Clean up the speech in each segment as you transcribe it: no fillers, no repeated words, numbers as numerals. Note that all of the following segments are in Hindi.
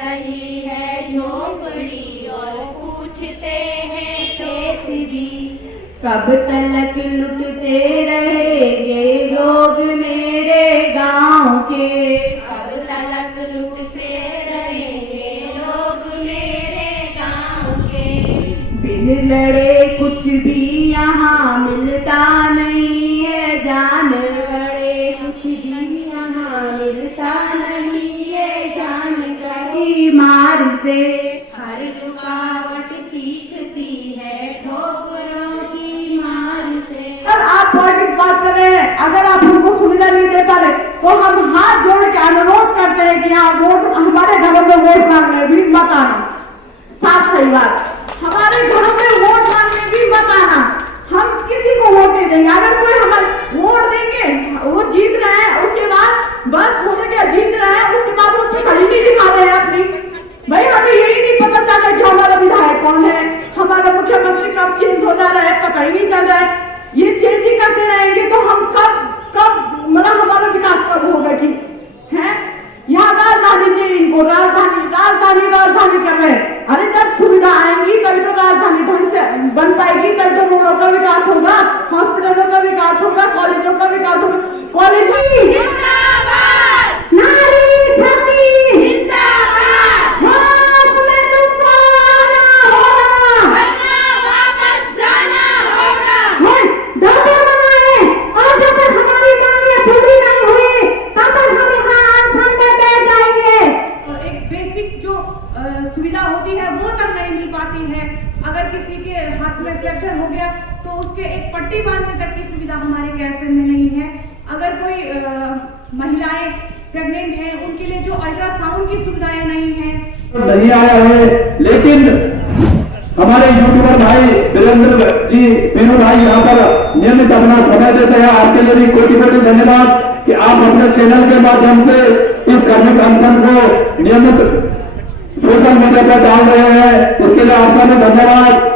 रही है झोपड़ी और पूछते हैं खेत भी। कब तक लुटते रहेंगे लोग मेरे गांव के, कब तक लुटते रहेंगे लोग मेरे गांव के। बिन लड़े कुछ भी यहाँ मिलता नहीं है जान, लड़े कुछ भी यहाँ मिलता नहीं है जान की मार से। हर रुकावट चीखती है ठोकरों की मार से। और आप पॉलिटिक्स बात कर रहे हैं, अगर आप हमको सुविधा नहीं दे पा रहे तो हम हाथ जोड़ के अनुरोध करते हैं कि यहाँ वोट हमारे घरों में वोट मांगने भी मत आना। साफ सही बात, हमारे घरों में वोट मांगने भी मत आना। हम किसी को वोट नहीं देंगे। अगर कोई हमारे वोट देंगे, वो जीत रहे हैं, उसके बाद बस हो गया, जीत रहे हैं, उसके बाद वो उसकी खड़ी नहीं दिखा रहे हैं अपनी। भाई हमें यही नहीं पता चल रहा कि हमारा विधायक कौन है, हमारा मुख्यमंत्री कब चेंज हो जा रहा है, पता ही नहीं चल रहा है। ये चेंज ही करते रहेंगे तो हम कब मतलब हमारा विकास कब होगा कि है। यहाँ राजधानी चाहिए इनको, राजधानी राजधानी राजधानी कर रहे हैं। अरे जब सुविधा आएंगी तभी तो राजधानी ढंग से बन पाएगी, तभी तो रोडों का विकास होगा, हॉस्पिटलों का विकास होगा, कॉलेजों का विकास होगा। कॉलेज जिंदाबाद, नारी शक्ति जिंदाबाद, होश में तुमको आना होगा, वरना वापस जाना होगा। डॉक्टर बनाए और जब तक हमारी मांगे पूरी नहीं हुई तब तक हम यहाँ अनशन में बैठ जाएंगे। और एक बेसिक जो सुविधा होती है वो तक नहीं मिल पाती है। अगर किसी के हाथ में फ्रैक्चर हो गया तो उसके एक पट्टी बांधने तक की सुविधा हमारे गैरसैंण में नहीं है। अगर कोई महिलाएं प्रेग्नेंट हैं उनके लिए जो अल्ट्रासाउंड की सुविधाएं नहीं है। नहीं आया है, लेकिन हमारे यूट्यूबर भाई वीरेंद्र जी, मीनू भाई यहाँ पर नियमित अपना समय देते हैं। आपके लिए भी कोटि कोटि धन्यवाद कि आप अपने चैनल के माध्यम से इस कार्मिक अनशन को नियमित सोशल मीडिया पर डाल रहे हैं, इसके लिए आपका भी धन्यवाद।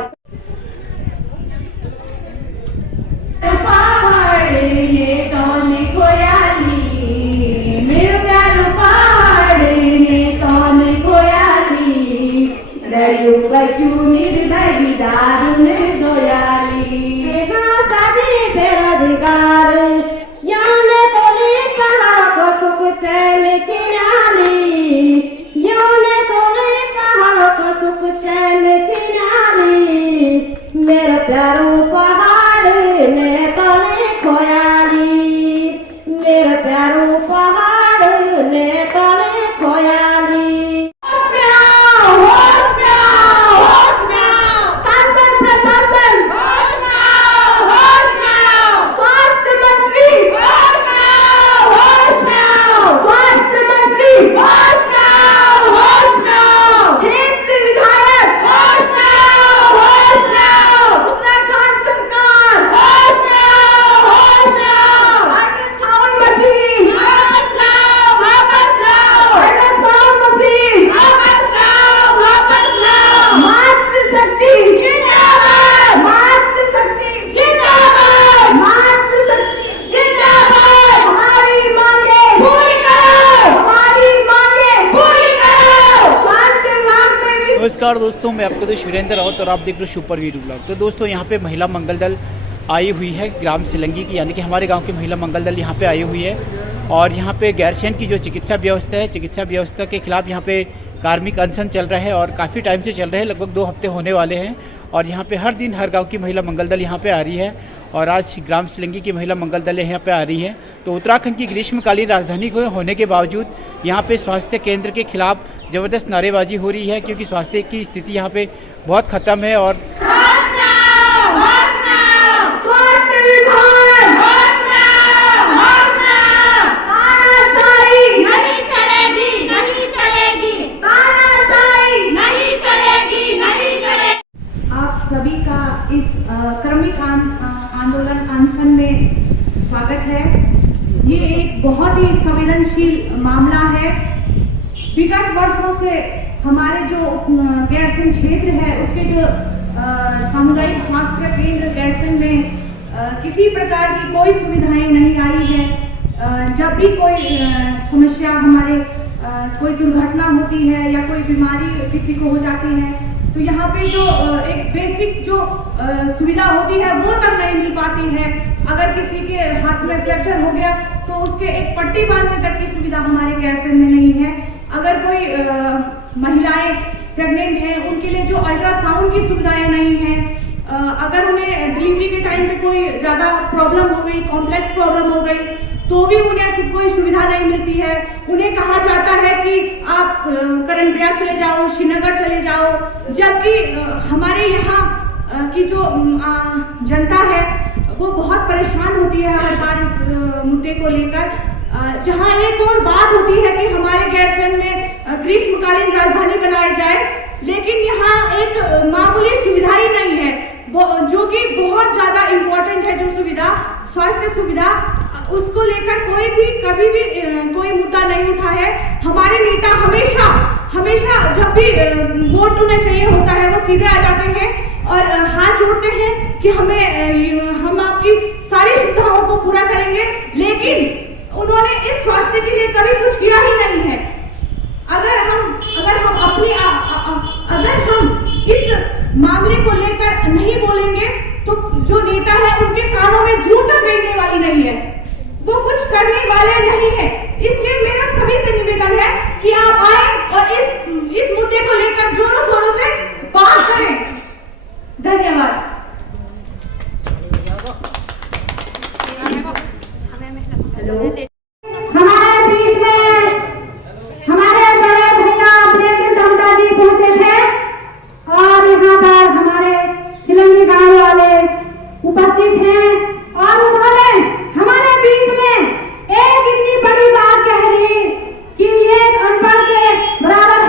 बेरोजगार याने तोले कहाँ को सुख चैन छिनाली, याने तोले कहाँ को सुख चैन छिनाली। मेरे प्यारो पहाड़ ने तोले खोयाली, मेरे प्यारो पहाड़ ने तोले खोयाली। नमस्कार दोस्तों, मैं आपका दोस्त वीरेंद्र रावत और आप देख रहे हो सुपर वीडियो ब्लॉग। तो दोस्तों यहाँ पे महिला मंगल दल आई हुई है ग्राम सिलंगी की, यानी कि हमारे गांव की महिला मंगल दल यहाँ पे आई हुई है। और यहाँ पे गैरसैंण की जो चिकित्सा व्यवस्था है, चिकित्सा व्यवस्था के खिलाफ यहाँ पे कार्मिक अनशन चल रहा है और काफ़ी टाइम से चल रहे हैं, लगभग 2 हफ्ते होने वाले हैं। और यहाँ पे हर दिन हर गांव की महिला मंगल दल यहाँ पे आ रही है और आज ग्राम सिलंगी की महिला मंगल दल यहाँ पे आ रही है। तो उत्तराखंड की ग्रीष्मकालीन राजधानी होने के बावजूद यहाँ पे स्वास्थ्य केंद्र के खिलाफ ज़बरदस्त नारेबाजी हो रही है, क्योंकि स्वास्थ्य की स्थिति यहाँ पे बहुत ख़त्म है। और सभी का इस क्रमिक आंदोलन अनशन में स्वागत है। ये एक बहुत ही संवेदनशील मामला है। विगत वर्षों से हमारे जो गैरसैंण क्षेत्र है उसके जो सामुदायिक स्वास्थ्य केंद्र गैरसैंण में किसी प्रकार की कोई सुविधाएं नहीं आई है। जब भी कोई समस्या हमारे कोई दुर्घटना होती है या कोई बीमारी किसी को हो जाती है, तो यहाँ पे जो एक बेसिक जो सुविधा होती है वो तक नहीं मिल पाती है। अगर किसी के हाथ में फ्रैक्चर हो गया तो उसके एक पट्टी बांधने तक की सुविधा हमारे गैरसैंण में नहीं है। अगर कोई महिलाएं प्रेग्नेंट हैं उनके लिए जो अल्ट्रासाउंड की सुविधाएं नहीं हैं। अगर उन्हें डिलीवरी के टाइम पे कोई ज़्यादा प्रॉब्लम हो गई, कॉम्प्लेक्स प्रॉब्लम हो गई, तो भी उन्हें कोई सुविधा नहीं मिलती है। उन्हें कहा जाता है कि आप करण प्रयाग चले जाओ, श्रीनगर चले जाओ, जबकि हमारे यहाँ की जो जनता है वो बहुत परेशान होती है हर बार इस मुद्दे को लेकर। जहाँ एक और बात होती है कि हमारे गैरसैंण में ग्रीष्मकालीन राजधानी बनाई जाए, लेकिन यहाँ एक मामूली सुविधा ही नहीं है, जो कि बहुत ज़्यादा इम्पोर्टेंट है। जो सुविधा, स्वास्थ्य सुविधा, उसको लेकर कोई भी कभी भी कोई मुद्दा नहीं उठा है। हमारे नेता हमेशा जब भी वोट उन्हें चाहिए होता है वो सीधे आ जाते हैं और हाथ जोड़ते हैं कि हम आपकी सारी सुविधाओं को पूरा करेंगे, लेकिन उन्होंने इस स्वास्थ्य के लिए कभी कुछ किया ही नहीं है। अगर हम इस मामले को लेकर नहीं बोलेंगे तो जो नेता है उनके कानों में जूं तक रहने वाली नहीं है, वो कुछ करने वाले नहीं है। इसलिए मेरा सभी से निवेदन है कि आप आए और इस मुद्दे को लेकर जोरों शोरों से बात करें। धन्यवाद। हमारे बीच में हमारे बड़े भैया वीरेंद्र दमदा जी पहुंचे थे और यहाँ पर हमारे सिलंगी गांव वाले उपस्थित हैं और उन्होंने हमारे बीच में एक इतनी बड़ी बात कह दी कि ये अनपढ़ के बराबर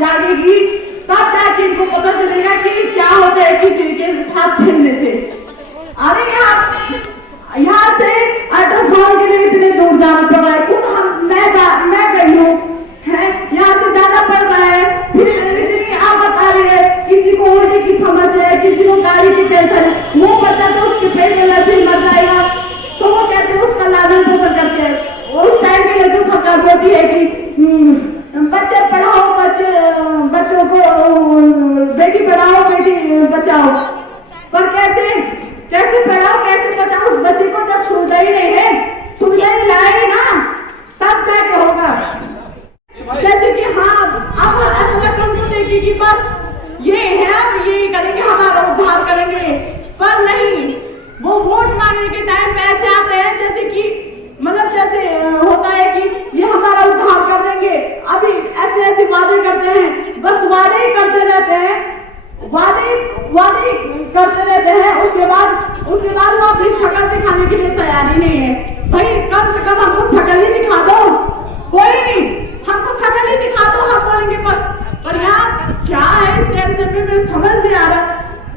जागेगी, तब जाके इनको पता चलेगा कि क्या होता है किसी के साथ खेलने से। अरे यहाँ से अल्ट्रासाउंड के लिए इतने दूर जाना पड़ रहा है, खुद मैं गई हूँ, है यहाँ से जाना पड़ रहा है, फिर इतनी आप बता रहे हैं किसी को उल्टी की समस्या है, किसी को गाड़ी की टेंशन है, वो बच्चा तो उसके पेट में वैसे ही मर जाएगा, तो वो कैसे उसका लालन पोषण करते हैं। उस टाइम के लिए तो सरकार बोलती है कि बच्चे पढ़ाओ, बच्चों को बेटी पढ़ाओ बेटी बचाओ, पर कैसे पढ़ाओ कैसे बचाओ उस बच्चे को जब सुविधा ही नहीं है, सुविधा ही लाए ना तब जाके होगा। जैसे कि हाँ अब ऐसा लगता है उनको देखिए कि बस ये है, अब ये करेंगे हमारा उद्धार करेंगे, पर नहीं, वो वोट मांगने के टाइम पे ऐसे आते हैं जैसे कि मतलब जैसे होता है कि ये हमारा उद्धार कर देंगे, अभी ऐसे वादे करते हैं, बस वादे ही करते रहते हैं, वादे करते रहते हैं, उसके बाद वो अपनी शक्ल दिखाने के लिए तैयार ही नहीं है। भाई कम से कम हमको शक्ल ही दिखा दो, कोई नहीं, हमको शक्ल ही दिखा दो, हम बोलेंगे बस। पर यहाँ क्या है इस कैंसर में मुझे समझ नहीं आ रहा।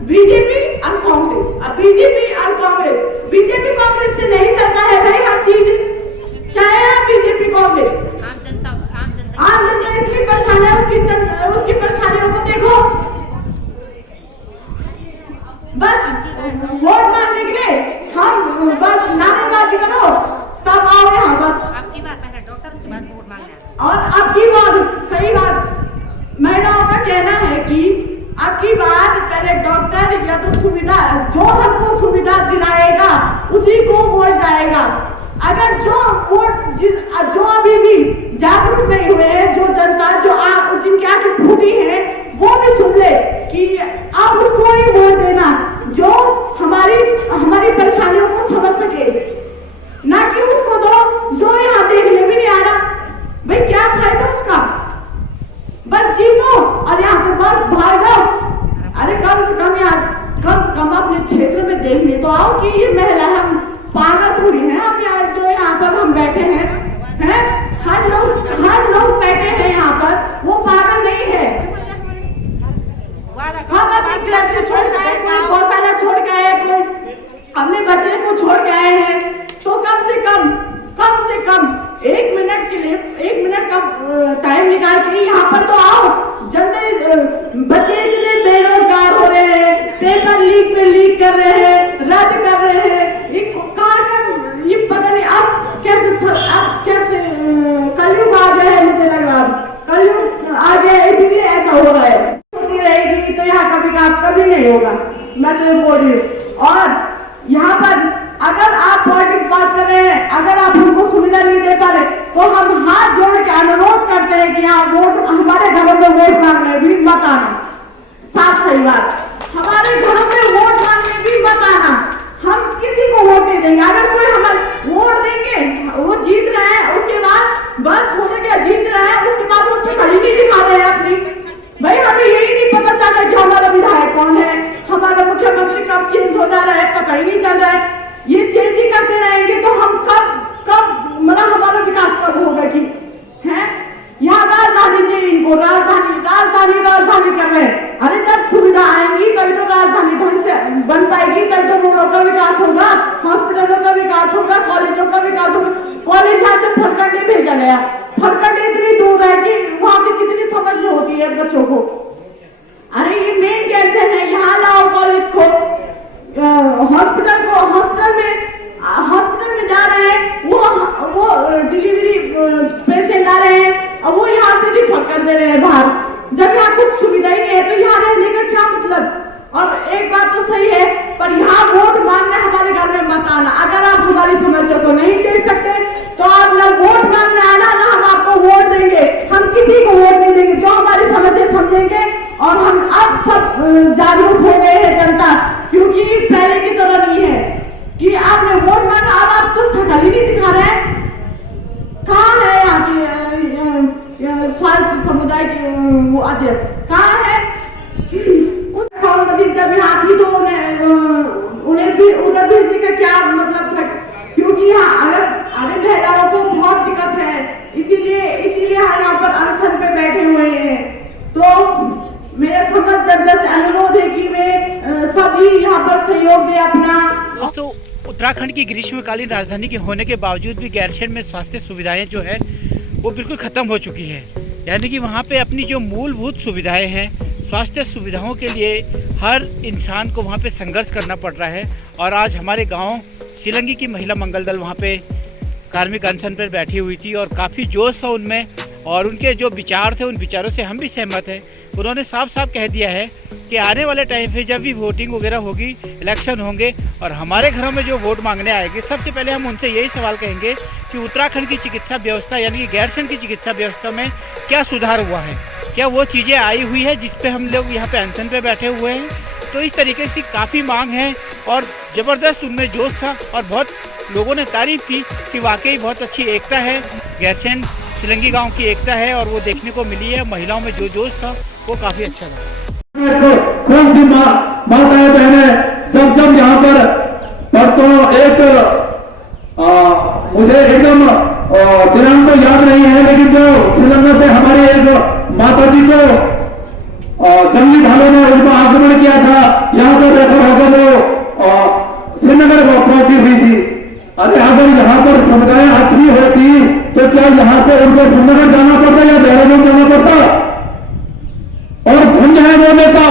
बीजेपी और कांग्रेस, अब बीजेपी और कांग्रेस, बीजेपी कांग्रेस से नहीं चलता है भाई हर चीज। क्या है बीजेपी कांग्रेस? आम जनता इतनी परेशान है, उसकी परेशानियों को देखो, बस वोट मांगने के लिए हम बस नारेबाजी करो तब आओ यहाँ बस। आपकी बात पहले डॉक्टर, उसके बाद वोट मांगना। और आपकी बात सही बात, महिलाओं का कहना है कि आपकी बात पहले डॉक्टर या तो सुविधा, जो हमको सुविधा दिलाएगा उसी को वोट जाएगा। अगर जो अभी भी जागरूक नहीं हुए हैं, जो जनता जिनकी आंखें फूटी हैं, वो भी सुन ले कि आप उसको ही वोट देना जो हमारी परेशानियों को समझ सके, ना कि उसको दो जो यहाँ देखने भी नहीं आ रहा। भाई क्या फायदा उसका, बस जीतो और यहाँ से बस भाग जाओ। अरे कम से कम अपने क्षेत्र में देखने तो आओ कि ये महिला हम पागल थोड़ी हैं। अब जो यहाँ पर हम बैठे हैं, हर लोग बैठे हैं यहाँ पर, वो पागल नहीं है। हम अपनी क्लास में छोड़ के आए, कोई गौशाला छोड़ के आए, कोई अपने बच्चे को छोड़ के आए हैं, तो कम से कम 1 मिनट के लिए 1 मिनट का टाइम निकाल के यहाँ पर तो आओ। जनता बच्चे इतने बेरोजगार हो रहे हैं, पेपर लीक पे लीक कर रहे हैं, रद्द कर रहे हैं, ये पता नहीं अब कैसे कलयुग आ गया है। मुझे लग रहा कलयुग आ गया है, इसीलिए ऐसा हो रहा है। होती रहेगी तो यहाँ का विकास कभी नहीं होगा, मैं तो ये बोल रही हूँ। और यहाँ पर अगर आप पॉलिटिक्स बात कर रहे हैं, अगर आप हमको सुविधा नहीं दे पा रहे, तो हम हाथ जोड़ के अनुरोध करते हैं कि यहाँ वोट हमारे घरों में वोट मांगने भी मत आना। साफ सही बात, हमारे घरों में वोट मांगने भी मत आना, हम किसी को वोट नहीं देंगे। अगर कोई हमारे वोट देंगे, वो जीत रहे हैं, उसके बाद बस हो गया, जीत रहे हैं, उसके बाद वो शक्ल ही नहीं दिखा रहे हैं अपनी। भाई हमें यही नहीं पता चल रहा कि हमारा विधायक कौन है, हमारा मुख्यमंत्री कब चेंज हो जा रहा है, पता ही नहीं चल रहा है। ये चेंज ही करते रहेंगे तो हम कब मतलब हमारा विकास कब होगा कि है। यहाँ राजधानी चाहिए इनको, राजधानी कर रहे हैं। अरे जब सुविधा आएंगी तभी तो राजधानी ढंग से बन पाएगी, तभी तो रोडों का विकास होगा, हॉस्पिटलों का विकास होगा, कॉलेजों का विकास होगा। कॉलेज यहाँ से फरकंडे भेजा गया, फरकंडे इतनी दूर है कि वहां से कितनी समझ होती है बच्चों को। अरे ये मेन कैसे है, यहाँ लाओ कॉलेज को, हॉस्पिटल में जा रहे हैं, वो डिलीवरी पेशेंट आ रहे हैं और वो यहाँ से रिफर कर दे रहे हैं बाहर। जब यहाँ कुछ सुविधा ही नहीं है तो यहाँ रहने का क्या मतलब। और एक बात तो सही है, पर यहाँ वोट मांगने हमारे घर में मत आना। अगर आप हमारी समस्या को नहीं देख सकते तो आप ना वोट मांगने आना, ना हम आपको वोट देंगे। हम किसी को वोट नहीं देंगे जो हमारी समस्या समझेंगे। और हम अब सब जागरूक हो गए हैं जनता, क्योंकि पहले की तरह नहीं है कि आपने वोट मांगा, अब आप तो शक्ल ही नहीं दिखा रहे हैं। कहाँ है यहाँ की स्वास्थ्य समुदाय की वो अध्यक्ष कहाँ है? जब यहाँ थी तो उन्हें भी उधर भेजने का क्या मतलब था, क्योंकि यहाँ अरे महिलाओं को बहुत दिक्कत है, इसीलिए यहाँ पर अनशन पे बैठे हुए हैं। तो मेरे समझ दर्जा से अनुरोध है कि वे सभी यहाँ पर सहयोग दें अपना। दोस्तों, उत्तराखंड की ग्रीष्मकालीन राजधानी के होने के बावजूद भी गैरसैंण में स्वास्थ्य सुविधाएं जो है वो बिल्कुल ख़त्म हो चुकी है। यानी कि वहाँ पे अपनी जो मूलभूत सुविधाएं हैं, स्वास्थ्य सुविधाओं के लिए हर इंसान को वहाँ पे संघर्ष करना पड़ रहा है। और आज हमारे गांव सिलंगी की महिला मंगल दल वहाँ पे कार्मिक अनशन पर बैठी हुई थी और काफ़ी जोश था उनमें, और उनके जो विचार थे उन विचारों से हम भी सहमत हैं। उन्होंने साफ साफ कह दिया है कि आने वाले टाइम पे जब भी वोटिंग वगैरह होगी, इलेक्शन होंगे और हमारे घरों में जो वोट मांगने आएंगे, सबसे पहले हम उनसे यही सवाल कहेंगे कि उत्तराखंड की चिकित्सा व्यवस्था यानी कि गैरसैंण की चिकित्सा व्यवस्था में क्या सुधार हुआ है, क्या वो चीज़ें आई हुई है जिस पे हम लोग यहाँ पे अनशन पे बैठे हुए हैं। तो इस तरीके से काफ़ी मांग है और ज़बरदस्त उनमें जोश था और बहुत लोगों ने तारीफ़ की कि वाकई बहुत अच्छी एकता है, गैरसैंण सिलंगी गांव की एकता है और वो देखने को मिली है। महिलाओं में जो जोश था वो काफ़ी अच्छा था। कौन सी माताएं बहनें जब यहाँ पर परसों एक मुझे एकदम दिनांक तो याद नहीं है, लेकिन जो श्रीलंका से हमारी एक माता जी को जंगली भालू ने उनको आक्रमण किया था, यहाँ से रेफर होकर वो श्रीनगर को पहुंची हुई थी। अरे अगर यहाँ पर सुविधाएं अच्छी होती तो क्या यहाँ से उनको श्रीनगर जाना पड़ता या देहरादून जाना पड़ता? और धन्य है वो नेता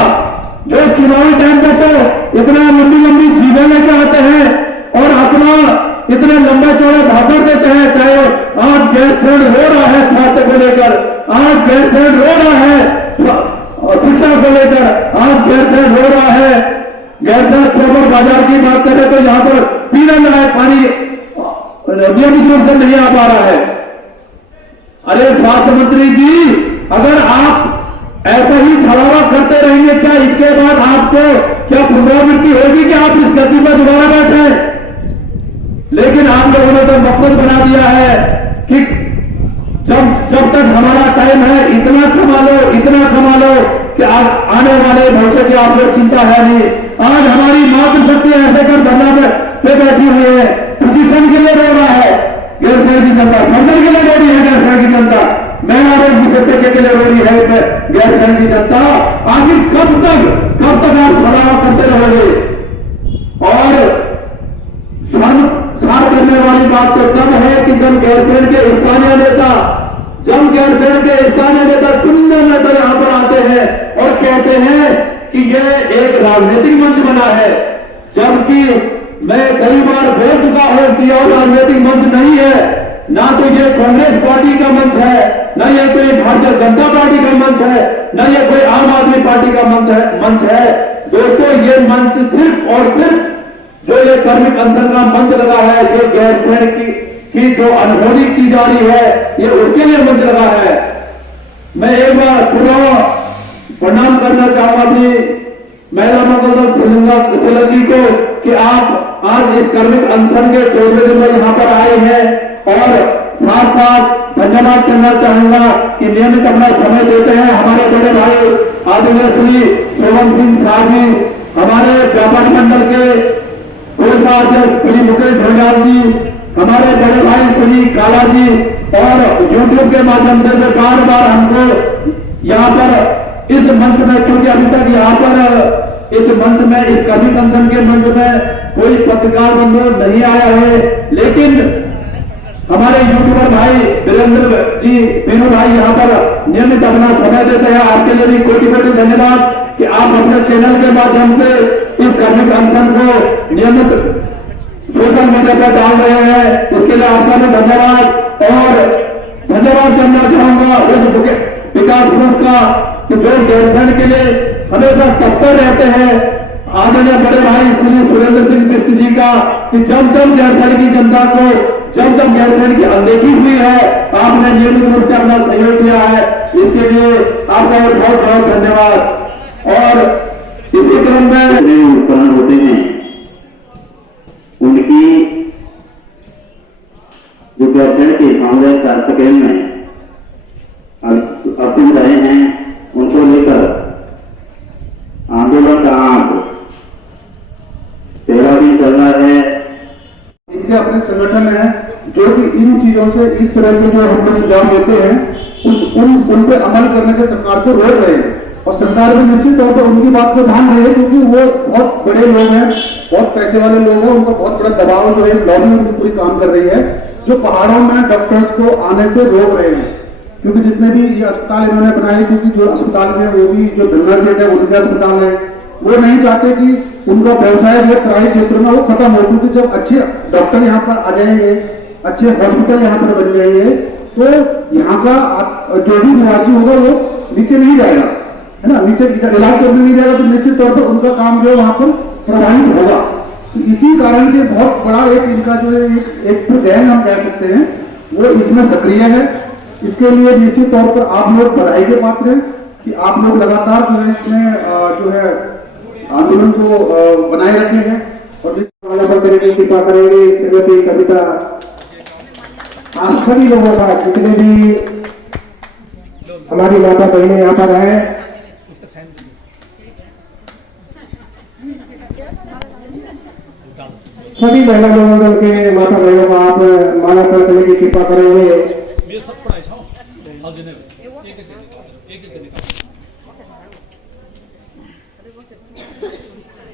जो चुनावी टाइम पे तो इतना लंबी जीवें लेके आते हैं और अपना इतने लंबे चौड़े भाषण देते हैं। चाहे आज गैरसैंण रो रहा है स्वास्थ्य को लेकर, आज गैरसैंण रो रहा है शिक्षा को लेकर, आज गैरसैंण रो रहा है। गैरसैंण प्रॉपर बाजार की बात करें तो यहाँ पर पीने लायक पानी नियमित रूप से नहीं आ पा रहा है। अरे स्वास्थ्य मंत्री जी, अगर आप ऐसा ही छलावा करते रहेंगे, क्या इसके बाद आपको क्या पुनरावृत्ति होगी कि आप इस गति पर दोबारा बैठे? लेकिन आप लोगों ने तो मकसद बना दिया है कि जब तक हमारा टाइम है इतना कमा लो कि आने वाले भविष्य की आप लोग चिंता है नहीं। आज हमारी मातृशक्ति ऐसे कर धरना पे बैठी हुई है, पोजीशन के लिए रो रहा है गैरसैंण की जनता, सर्जन के लिए रो रही है गैरसैंण की जनता, महिला रोग विशेषज्ञ के लिए रो रही है गैरसैंण की जनता। आखिर कब तक आप छलावा करते रहोगे? और सार करने वाली बात तो तब है कि जब गैरसैंण के स्थानीय नेता चुनने नेता यहाँ पर आते हैं और कहते हैं कि यह एक राजनीतिक मंच बना है, जबकि मैं कई बार बोल चुका हूं कि यह राजनीतिक मंच नहीं है। ना तो ये कांग्रेस पार्टी का मंच है, ना ये कोई भारतीय जनता पार्टी का मंच है, ना ये कोई आम आदमी पार्टी का मंच है। दोस्तों, ये मंच सिर्फ और सिर्फ जो ये कार्मिक अनशन का मंच लगा है, ये गैरसैंण की जो अनहोनी की जा रही है, ये उसके लिए मंच लगा है। मैं एक बार पूरा प्रणाम करना चाहूंगा अपनी महिला मंगल दल सिलंगी को कि आप आज इस कार्मिक अनशन के 14वें दिन में यहाँ पर आए हैं, और साथ साथ धन्यवाद करना चाहूंगा कि नियमित अपना समय देते हैं हमारे बड़े भाई आदरणीय श्री सोमन सिंह शाह जी, हमारे व्यापारी मंडल के कोषाध्यक्ष श्री मुकेश ढोलाल जी, हमारे बड़े भाई श्री काला जी, और यूट्यूब के माध्यम से बार बार हमको यहाँ पर इस मंच में, क्योंकि अभी तक यहाँ पर इस मंच में, इस कार्मिक अनशन के मंच में कोई पत्रकार बंधु नहीं आया है, लेकिन हमारे यूट्यूबर भाई वीरेंद्र जी, वीरू भाई यहाँ पर नियमित अपना समय देते हैं। आपके लिए भी कोटि धन्यवाद कि आप अपने चैनल के माध्यम से इस कार्मिक अनशन को नियमित सोशल मीडिया पर डाल रहे हैं, उसके लिए आपका भी धन्यवाद। और धन्यवाद करना चाहूंगा उस विकास ग्रुप का कि जो गैरसैंण के लिए हमेशा तत्पर रहते हैं, आदरणीय बड़े भाई श्री सुरेंद्र सिंह बिष्ट जी का, कि जब गैरसैंण की जनता को जब गैरसैंण की अनदेखी हुई है, आपने नियमित रूप से अपना सहयोग दिया है, इसके लिए आपका बहुत बहुत धन्यवाद। और इसी क्रम में उपकरण होते हैं, उनकी जो गैरसैंण के सामुदायिक स्वास्थ्य केंद्र में असुविधाएं हैं, उनको लेकर आंदोलन का आज 13 दिन चल रहा है। इनके अपने संगठन है जो कि इन चीजों से, इस तरह के जो हम लोग सुझाव देते हैं उन पे अमल करने से सरकार को रोक रहे हैं। और सरकार भी निश्चित तौर पर उनकी बात को ध्यान रहे, क्योंकि वो बहुत बड़े लोग हैं, बहुत पैसे वाले लोग हैं, उनका बहुत बड़ा दबाव जो है लॉबी उनकी पूरी काम कर रही है, जो पहाड़ों में डॉक्टर्स को आने से रोक रहे हैं। क्योंकि जितने भी ये अस्पताल इन्होंने बनाए, क्योंकि जो अस्पताल में वो भी जो धन्ना सेठ है उनका अस्पताल है, वो नहीं चाहते कि उनका व्यवसाय जो तराई क्षेत्र में वो खत्म हो, क्योंकि जब अच्छे डॉक्टर यहाँ पर आ जाएंगे, अच्छे हॉस्पिटल यहाँ पर बन जाएंगे, तो यहाँ का जो भी निवासी होगा वो नीचे नहीं जाएगा, है ना, नीचे इलाज करने नहीं जाएगा, तो निश्चित तौर पर उनका काम जो है वहां पर प्रभावित होगा। तो इसी कारण से बहुत बड़ा एक इनका जो है एक गैंग हम कह सकते हैं वो इसमें सक्रिय है। इसके लिए निश्चित तौर पर आप लोग बधाई के पात्र हैं कि आप लोग लगातार जो है इसमें जो है आंदोलन को बनाए रखे हैं और कृपा करेंगे। श्रीमती कविता, आप सभी लोगों का, जितने भी हमारी माता बहनें यहाँ पर है, सभी महिला मंडल के माता बहनों को आप माला करने की कृपा करेंगे।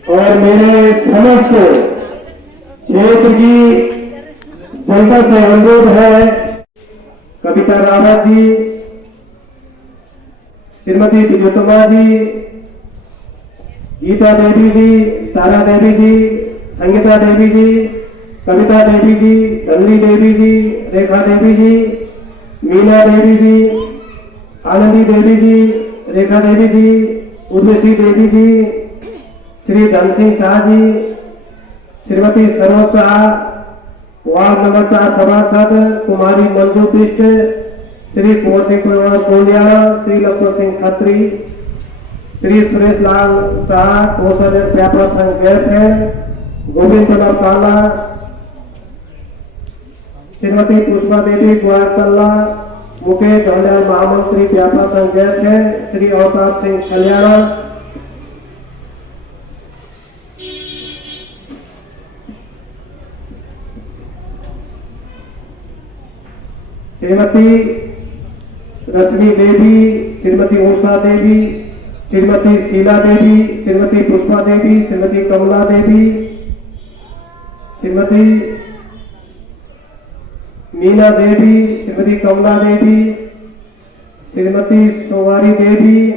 और मेरे समस्त क्षेत्र की जनता से अनुरोध है, कविता रावत जी, श्रीमती तिलोत्तमा जी, गीता देवी जी, तारा देवी जी, संगीता देवी जी, कविता देवी जी, धनली देवी जी, रेखा देवी जी, मीना देवी जी, आनंदी देवी जी, रेखा देवी जी, उर्वशी देवी जी, श्री धन सिंह शाह जी, श्रीमती सरोज शाह, वार्ड नंबर 4 सभासद कुमारी मंजू बिष्ट, श्री कुंवर सिंह पूर्णिया, श्री लक्ष्मण सिंह खत्री, श्री सुरेश लाल शाह, कोषाध्यक्ष व्यापार संघ गैर, गोविंद काला, श्रीमती पुष्पा देवी गुआरतल्ला, मुकेश हल्यार महामंत्री व्यापार संघ गैर, श्री अवतार सिंह कल्याण, श्रीमती रश्मि देवी, श्रीमती उषा देवी, श्रीमती शीला देवी, श्रीमती पुष्पा देवी, श्रीमती कमला देवी, श्रीमती मीना देवी, श्रीमती कमला देवी, श्रीमती सोवारी देवी,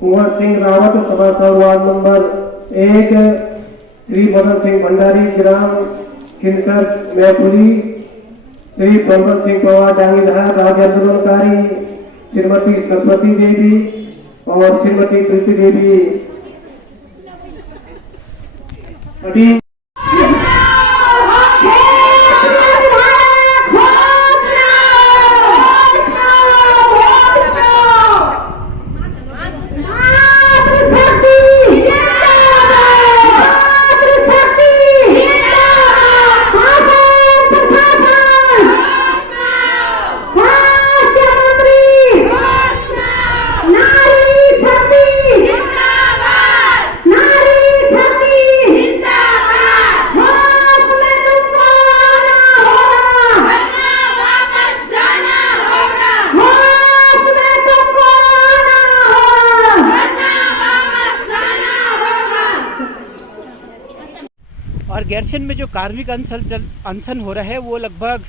कुंवर सिंह रावत सभासद वार्ड नंबर 1, श्री मदन सिंह भंडारी ग्राम खिनसर मैपुरी, श्री बलवंत सिंह पवार डांगीधार राज्य आंदोलनकारी, श्रीमती सरस्वती देवी और श्रीमती प्रीति देवी, सभी और गैरसैंण में जो कार्मिक अनशन हो रहा है वो लगभग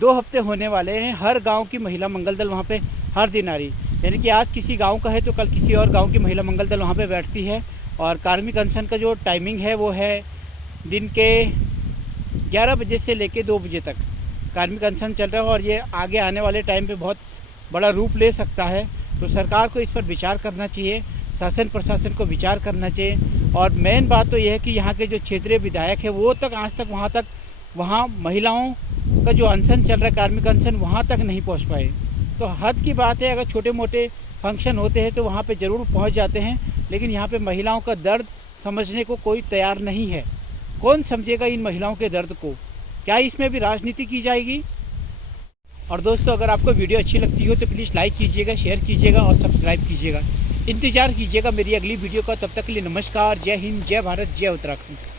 2 हफ्ते होने वाले हैं। हर गांव की महिला मंगल दल वहाँ पे हर दिन आ रही, यानी कि आज किसी गांव का है तो कल किसी और गांव की महिला मंगल दल वहाँ पे बैठती है। और कार्मिक अनशन का जो टाइमिंग है वो है दिन के 11 बजे से लेके 2 बजे तक कार्मिक अनशन चल रहा है और ये आगे आने वाले टाइम पे बहुत बड़ा रूप ले सकता है। तो सरकार को इस पर विचार करना चाहिए, शासन प्रशासन को विचार करना चाहिए। और मेन बात तो यह है कि यहाँ के जो क्षेत्रीय विधायक है वो तक आज तक वहाँ महिलाओं का जो अनशन चल रहा है, कार्मिक अनशन, वहाँ तक नहीं पहुँच पाए। तो हद की बात है, अगर छोटे मोटे फंक्शन होते हैं तो वहाँ पे ज़रूर पहुँच जाते हैं, लेकिन यहाँ पे महिलाओं का दर्द समझने को कोई तैयार नहीं है। कौन समझेगा इन महिलाओं के दर्द को? क्या इसमें भी राजनीति की जाएगी? और दोस्तों, अगर आपको वीडियो अच्छी लगती हो तो प्लीज़ लाइक कीजिएगा, शेयर कीजिएगा और सब्सक्राइब कीजिएगा। इंतज़ार कीजिएगा मेरी अगली वीडियो का। तब तक के लिए नमस्कार, जय हिंद, जय भारत, जय उत्तराखंड।